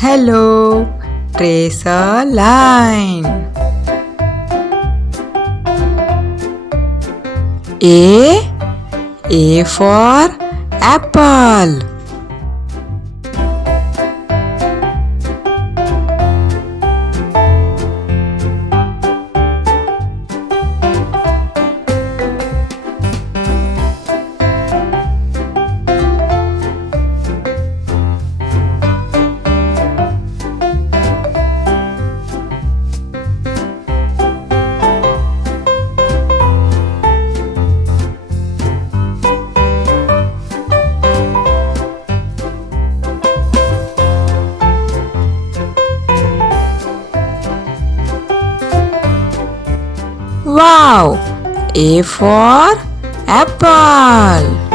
Hello. Trace a line. A for apple. Wow! A for apple.